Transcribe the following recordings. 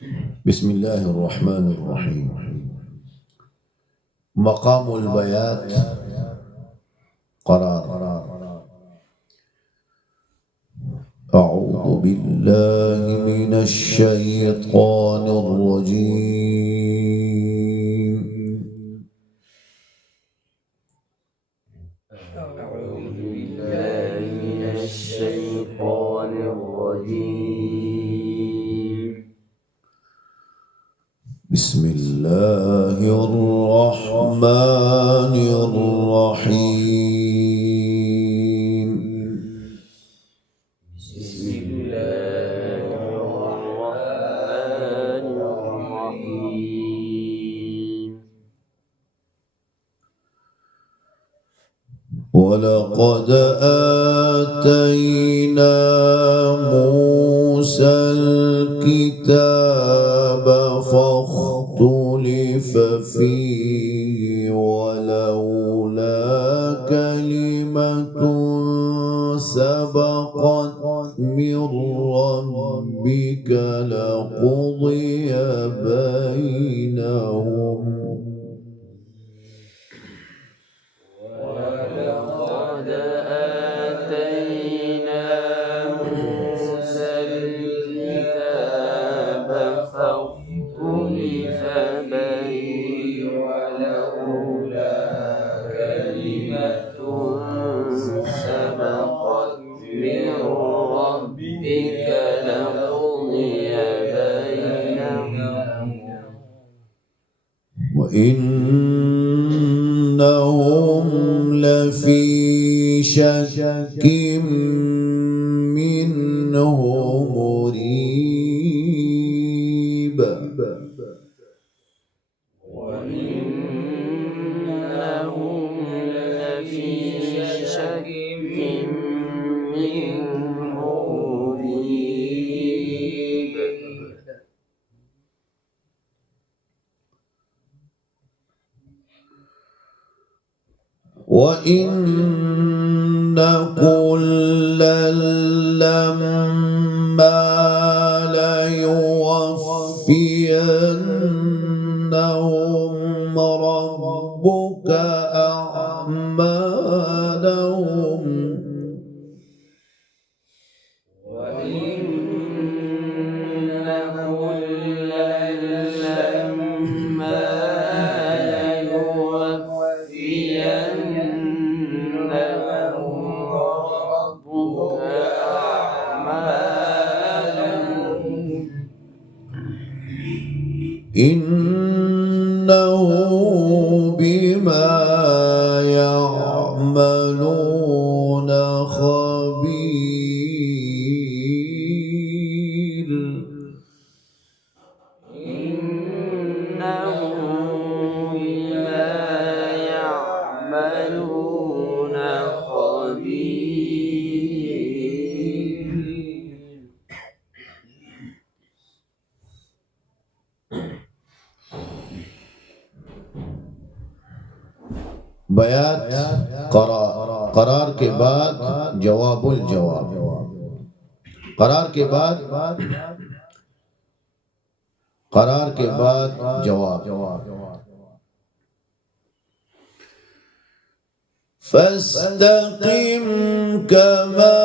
بسم الله الرحمن الرحيم. مقام البيات قرار. أعوذ بالله من الشيطان الرجيم. أعوذ بالله من الشيطان الرجيم. بسم الله الرحمن الرحيم. بسم الله الرحمن الرحيم. ولقد آتينا موسى الكتاب فاختلف فيه ولولا كلمة سبقت من ربك لقضي بينهم. ولقد آتينا موسى الكتاب فاختلف فيه ولولا كلمة سبقت من ربك لقضي بينهم وإنهم لفي شك منه مريب. وإنهم لفي شك منه مريب. وإن كلا لما ليوفينهم ربك أعمالهم. وإن كلا لما ليوفينهم ربك أعمالهم إنه بما يعملون خبير. إنه بما يعملون خبير. बयात करार के बाद जवाबुल जवाब, करार के बाद जवाब। फस्तक़िम कमा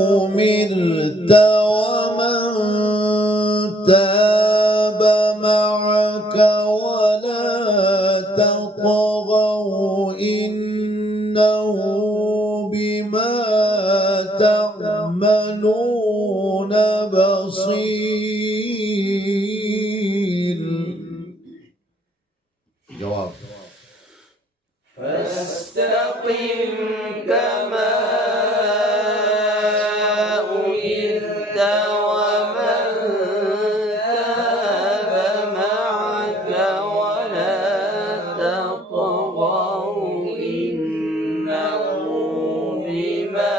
उमिरत वमन ताब मअक वला तطغوا इन्नहु बिमा तअमलून बसीर। जवाब فاستقم كما أمرت ومن تاب معك ولا تطغوا إنه بما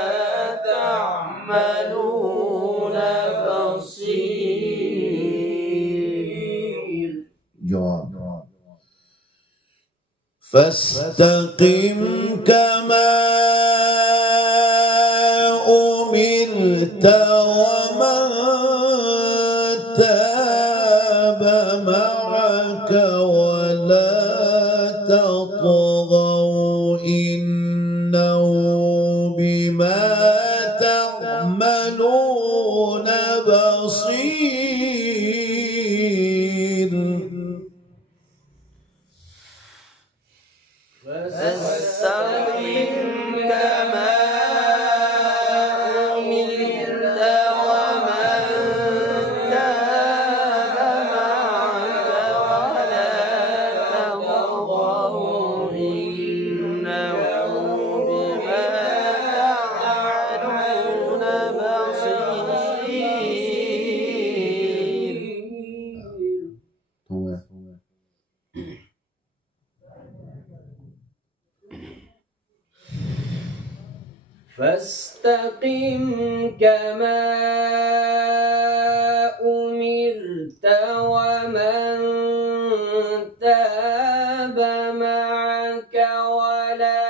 تعملون بصير. جواب فاستقم كما أمرت ومن تاب معك ولا تطغوا إنه بما تعملون بصير فاستقم كما أمرت ومن تاب معك ولا تطغوا إنه بما تعملون بصير. فاستقم كما أمرت ومن تاب معك ولا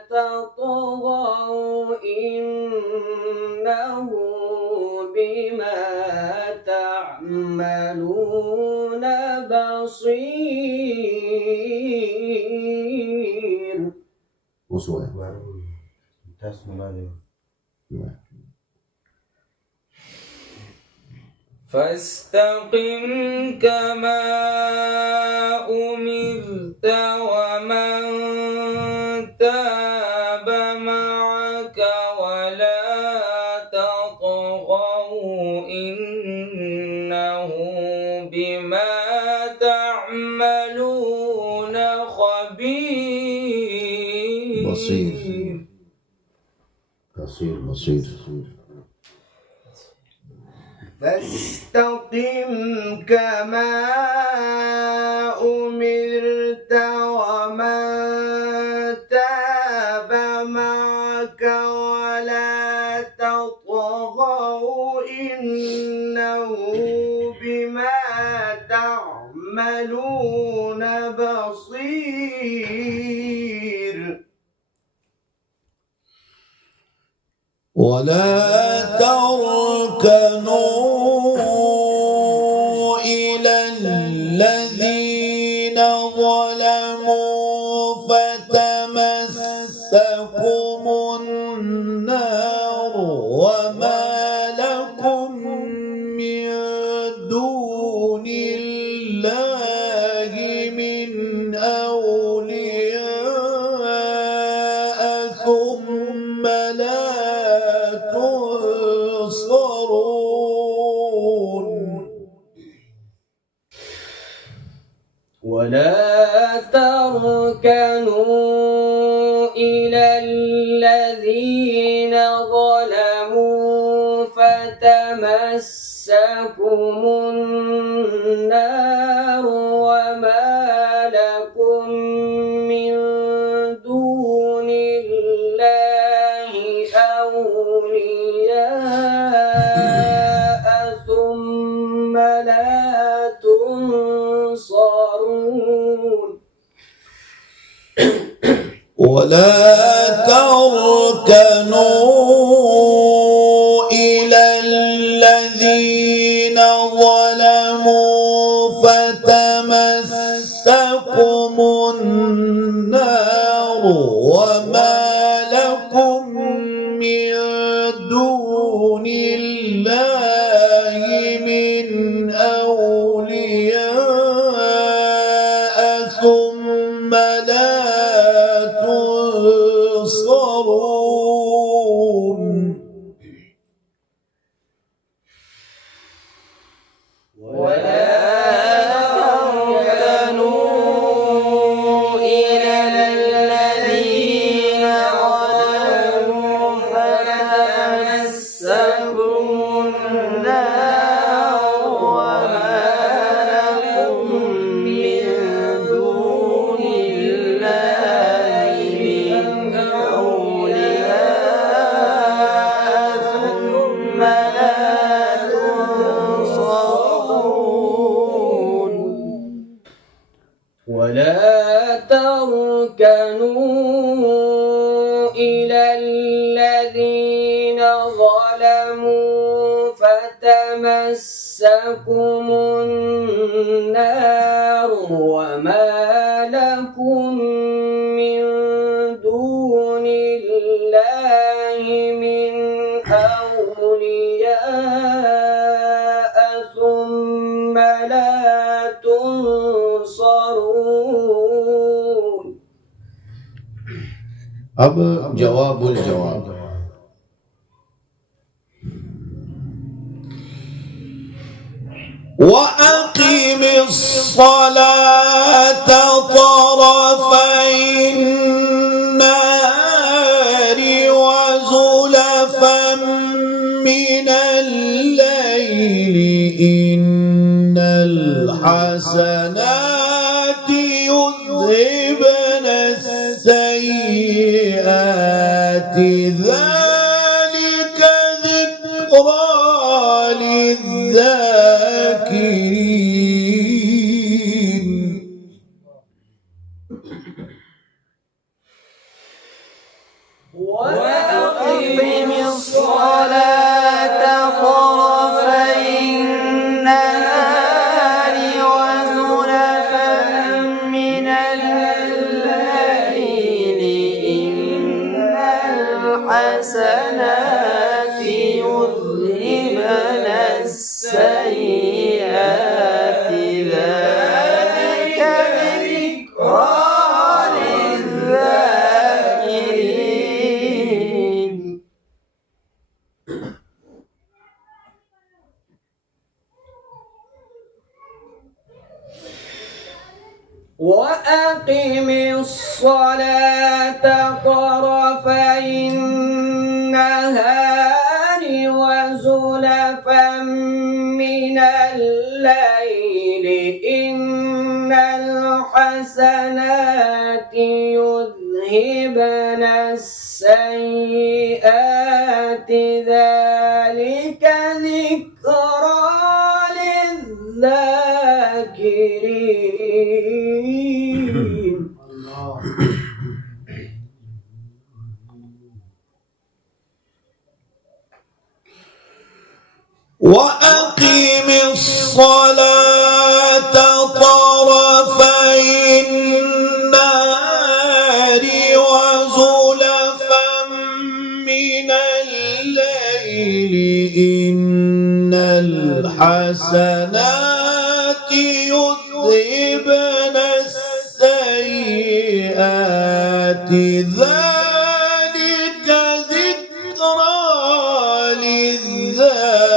تطغوا إنه بما تعملون بصير. فاستقم كما أمرت ومن تاب معك ولا تطغوا إنه بما تعملون خبير. بصير. فاستقم كما أمرت ومن تاب معك ولا تطغوا إنه بما تعملون بصير. ولا تركنوا إلى الذين ظلموا فتمسكم النار وما لكم من دون الله من أولياء ثم لا ولا تركنوا إلى الذين ظلموا فتمسكم النار وما لكم من دون الله أولياء ثم لا تنصرون. ولا تركنوا إلى الذين ظلموا فتمسكم النار وما لكم من دون الله من أولياء ثم لا تنصرون. ولا تركنوا إلى الذين ظلموا فتمسكم النار وما لكم من دون الله من أولياء ثم لا تنصرون. ولا تركنوا إلى الذين ظلموا فتمسكم النار وما لكم من دون الله من أولياء ثم لا تنصرون. अब जवाबुल जवाब। وأقم الصلاة طرفي النهار وزلفا من الليل إن الحسنات يذهبن السيئات ذلك ذكرى للذاكرين. وأقم الصلاة طرفي النهار وزلفا من الليل إن الحسنات يذهبن السيئات ذلك ذكرى للذاكرين. وأقم الصلاة طرفي النهار وزلفا من الليل إن الحسنات يذهبن السيئات ذلك ذكرى للذاكرين. وأقم الصلاة طرفي النهار وزلفا من الليل إن الحسنات يذهبن السيئات ذلك ذكرى للذاكرين.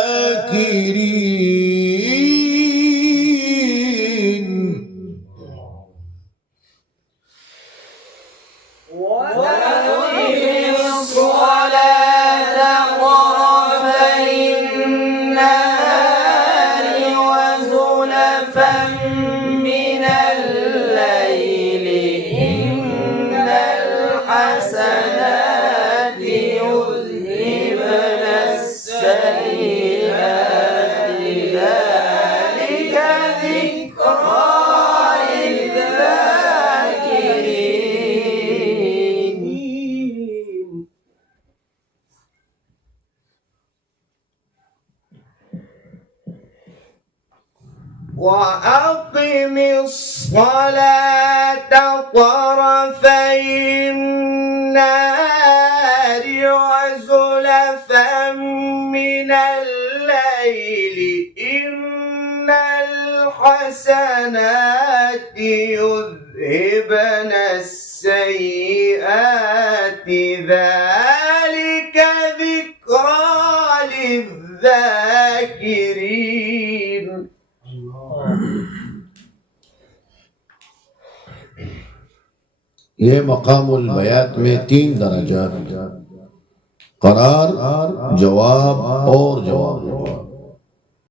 وأقم الصلاة طرفي النهار وزلفا من الليل إن الحسنات يذهبن السيئات ذلك ذكرى للذاكرين. وأقم الصلاة طرفي النهار وزلفا من الليل إن الحسنات يذهبن السيئات ذلك ذكرى للذاكرين. ये मकामुल बयात में 3 दर्जा, करार, जवाब और जवाब।